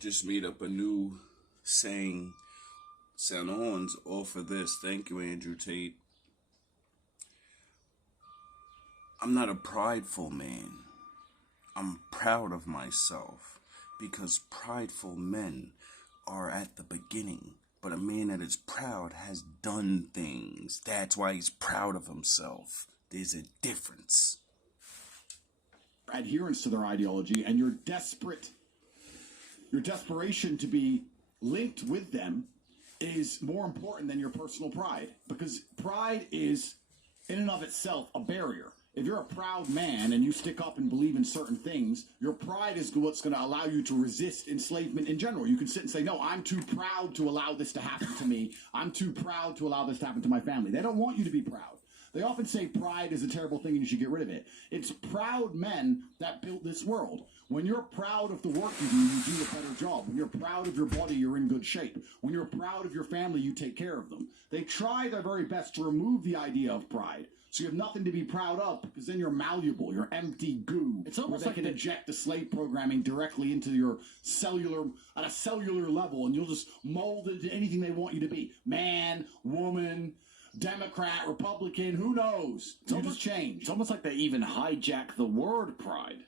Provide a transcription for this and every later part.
just made up a new saying, sound horns, all for this. Thank you, Andrew Tate. I'm not a prideful man. I'm proud of myself, because prideful men are at the beginning. But a man that is proud has done things. That's why he's proud of himself. There's a difference. Adherence to their ideology and your desperation to be linked with them is more important than your personal pride, because pride is in and of itself a barrier. If you're a proud man and you stick up and believe in certain things, your pride is what's going to allow you to resist enslavement in general. You can sit and say, no, I'm too proud to allow this to happen to me. I'm too proud to allow this to happen to my family. They don't want you to be proud. They often say pride is a terrible thing and you should get rid of it. It's proud men that built this world. When you're proud of the work you do a better job. When you're proud of your body, you're in good shape. When you're proud of your family, you take care of them. They try their very best to remove the idea of pride. So you have nothing to be proud of, because then you're malleable, you're empty goo. It's almost like they can inject the slave programming directly into your at a cellular level, and you'll just mold it into anything they want you to be. Man, woman, Democrat, Republican, who knows? You just change. It's almost like they even hijack the word pride.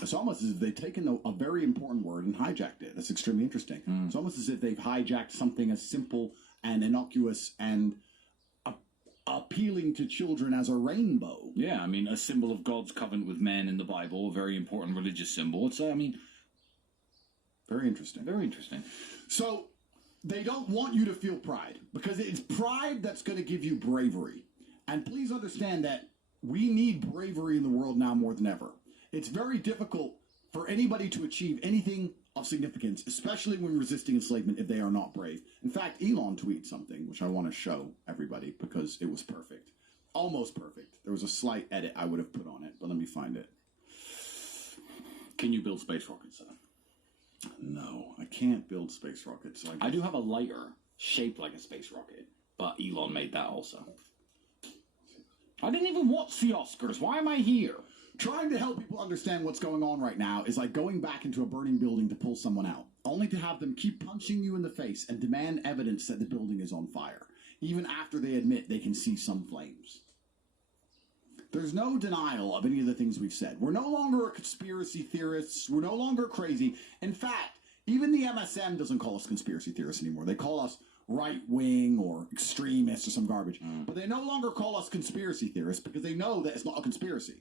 It's almost as if they've taken a very important word and hijacked it. That's extremely interesting. It's almost as if they've hijacked something as simple and innocuous and appealing to children as a rainbow. Yeah, I mean, a symbol of God's covenant with men in the Bible, a very important religious symbol. It's, very interesting. Very interesting. So, they don't want you to feel pride, because it's pride that's going to give you bravery. And please understand that we need bravery in the world now more than ever. It's very difficult for anybody to achieve anything of significance, especially when resisting enslavement, if they are not brave. In fact, Elon tweeted something, which I want to show everybody because it was perfect. Almost perfect. There was a slight edit I would have put on it, but let me find it. Can you build space rockets, sir? No, I can't build space rockets. So I do have a lighter shaped like a space rocket, but Elon made that also. I didn't even watch the Oscars. Why am I here? Trying to help people understand what's going on right now is like going back into a burning building to pull someone out, only to have them keep punching you in the face and demand evidence that the building is on fire, even after they admit they can see some flames. There's no denial of any of the things we've said. We're no longer conspiracy theorists. We're no longer crazy. In fact, even the MSM doesn't call us conspiracy theorists anymore. They call us right-wing or extremists or some garbage. But they no longer call us conspiracy theorists because they know that it's not a conspiracy.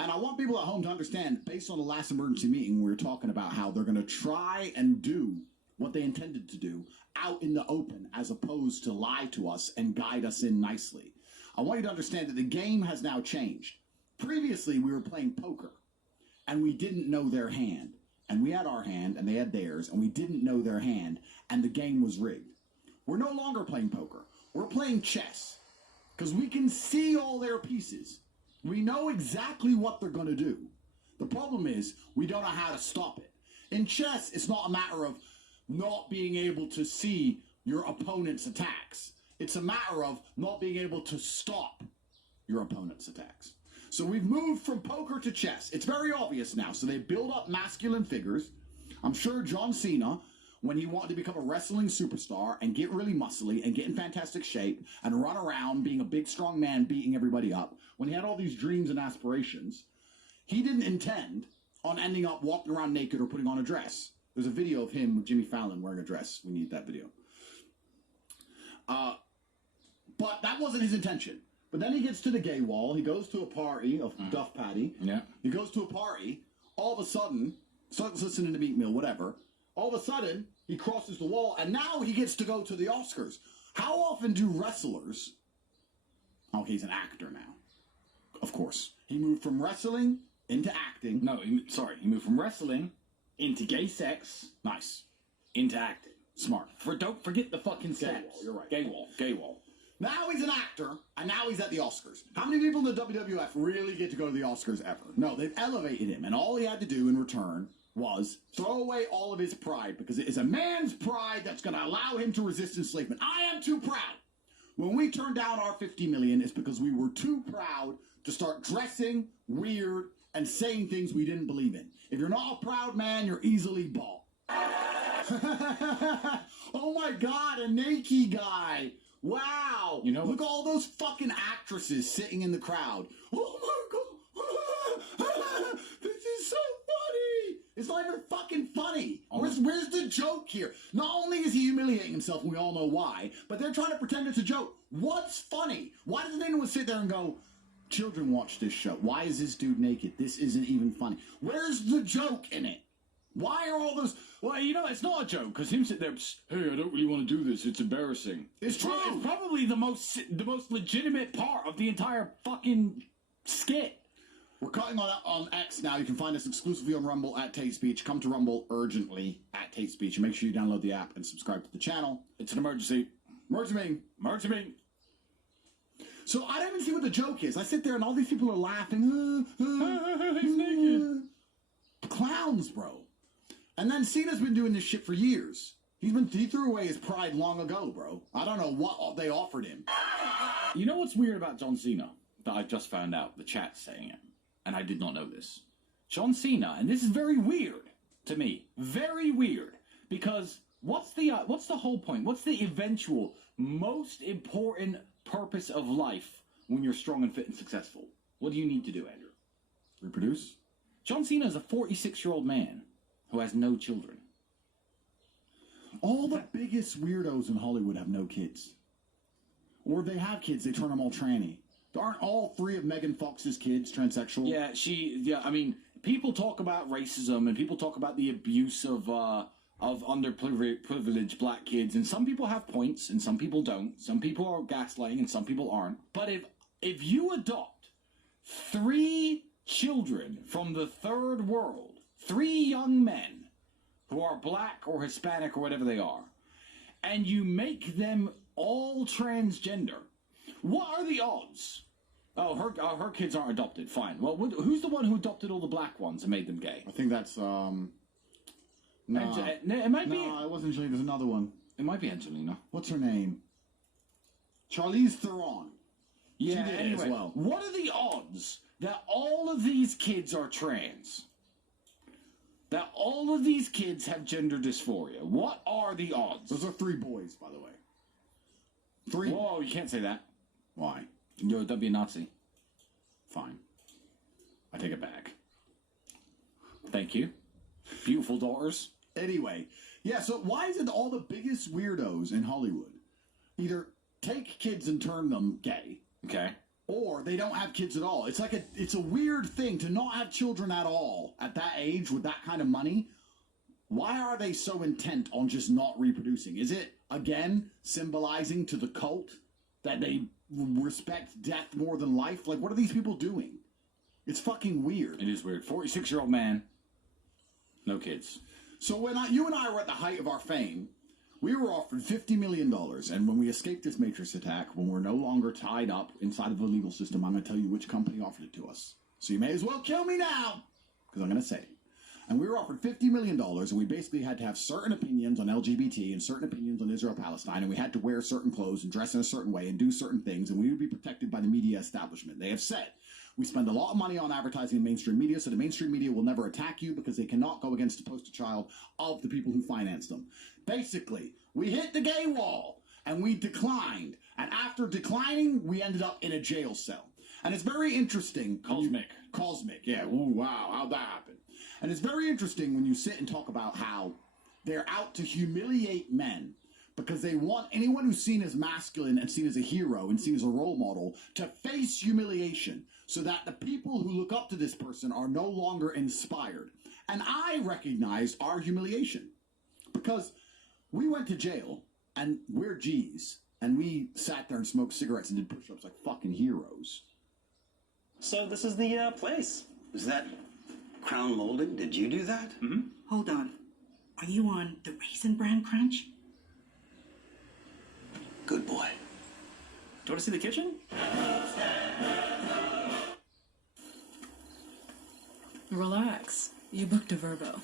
And I want people at home to understand, based on the last emergency meeting, we were talking about how they're going to try and do what they intended to do out in the open, as opposed to lie to us and guide us in nicely. I want you to understand that the game has now changed. Previously, we were playing poker, and we didn't know their hand. And we had our hand, and they had theirs, and we didn't know their hand, and the game was rigged. We're no longer playing poker. We're playing chess, because we can see all their pieces. We know exactly what they're going to do. The problem is, we don't know how to stop it. In chess, it's not a matter of not being able to see your opponent's attacks. It's a matter of not being able to stop your opponent's attacks. So we've moved from poker to chess. It's very obvious now. So they build up masculine figures. I'm sure John Cena, when he wanted to become a wrestling superstar and get really muscly and get in fantastic shape and run around being a big, strong man beating everybody up, when he had all these dreams and aspirations, he didn't intend on ending up walking around naked or putting on a dress. There's a video of him with Jimmy Fallon wearing a dress. We need that video. But that wasn't his intention. But then he gets to the gay wall. He goes to a party of Duff Patty. Yeah. He goes to a party. All of a sudden, starts listening to Meat Mill, whatever. All of a sudden, he crosses the wall, and now he gets to go to the Oscars. How often do wrestlers... Oh, he's an actor now. Of course. He moved from wrestling into acting. No, he moved from wrestling into gay sex. Nice. Into acting. Smart. Don't forget the fucking steps. Gay wall, you're right. Gay wall. Now he's an actor, and now he's at the Oscars. How many people in the WWF really get to go to the Oscars ever? No, they've elevated him, and all he had to do in return was throw away all of his pride, because it is a man's pride that's going to allow him to resist enslavement. I am too proud. When we turned down our $50 million, it's because we were too proud to start dressing weird and saying things we didn't believe in. If you're not a proud man, you're easily bought. Oh my god, a naked guy. Wow. You know, look at all those fucking actresses sitting in the crowd. Oh my god. This is so funny. It's not even fucking funny. Where's the joke here? Not only is he humiliating himself, and we all know why, but they're trying to pretend it's a joke. What's funny? Why doesn't anyone sit there and go, children watch this show. Why is this dude naked? This isn't even funny. Where's the joke in it? Why are all those... Well, you know, it's not a joke, because him sitting there, hey, I don't really want to do this, it's embarrassing. It's true. It's probably the most legitimate part of the entire fucking skit. We're cutting on X now. You can find us exclusively on Rumble at Tate Speech. Come to Rumble urgently at Tate Speech. And make sure you download the app and subscribe to the channel. It's an emergency. Emergency meeting. Emergency meeting. So I don't even see what the joke is. I sit there and all these people are laughing. He's naked. Clowns, bro. And then Cena's been doing this shit for years. He threw away his pride long ago, bro. I don't know what they offered him. You know what's weird about John Cena? That I just found out. The chat's saying it. And I did not know this. John Cena, and this is very weird to me. Very weird. Because what's the whole point? What's the eventual, most important purpose of life when you're strong and fit and successful? What do you need to do, Andrew? Reproduce? John Cena is a 46-year-old man who has no children. All the biggest weirdos in Hollywood have no kids. Or if they have kids, they turn them all tranny. Aren't all three of Megan Fox's kids transsexual? Yeah, I mean, people talk about racism and people talk about the abuse of underprivileged black kids, and some people have points and some people don't. Some people are gaslighting and some people aren't. But if you adopt 3 children from the third world, 3 young men who are black or Hispanic or whatever they are, and you make them all transgender, what are the odds? Oh, her kids aren't adopted. Fine. Well, who's the one who adopted all the black ones and made them gay? I think that's, No, it might be. No, it wasn't Angelina. There's another one. It might be Angelina. What's her name? Charlize Theron. Yeah, She did anyway, it as well. what are the odds that all of these kids are trans? That all of these kids have gender dysphoria? What are the odds? Those are 3 boys, by the way. 3. Whoa, you can't say that. Why? Don't be a Nazi. Fine. I take it back. Thank you. Beautiful daughters. Anyway, yeah, so why is it all the biggest weirdos in Hollywood either take kids and turn them gay, Okay. or they don't have kids at all? It's like it's a weird thing to not have children at all at that age with that kind of money. Why are they so intent on just not reproducing? Is it, again, symbolizing to the cult that they respect death more than life? Like, what are these people doing? It's fucking weird. It is weird. 46-year-old man, no kids. So when you and I were at the height of our fame, we were offered $50 million. And when we escaped this Matrix attack, when we're no longer tied up inside of the legal system, I'm going to tell you which company offered it to us. So you may as well kill me now, because I'm going to say it. And we were offered $50 million, and we basically had to have certain opinions on LGBT and certain opinions on Israel-Palestine, and we had to wear certain clothes and dress in a certain way and do certain things, and we would be protected by the media establishment. They have said, we spend a lot of money on advertising in mainstream media, so the mainstream media will never attack you because they cannot go against the poster child of the people who finance them. Basically, we hit the gay wall, and we declined. And after declining, we ended up in a jail cell. And it's very interesting. Cosmic, yeah. Ooh, wow, how'd that happen? And it's very interesting when you sit and talk about how they're out to humiliate men because they want anyone who's seen as masculine and seen as a hero and seen as a role model to face humiliation so that the people who look up to this person are no longer inspired. And I recognized our humiliation because we went to jail and we're G's and we sat there and smoked cigarettes and did push-ups like fucking heroes. So this is the place. Is that crown molded? Did you do that? Mm-hmm. Hold on. Are you on the Raisin Bran Crunch? Good boy. Do you want to see the kitchen? Relax. You booked a Verbo.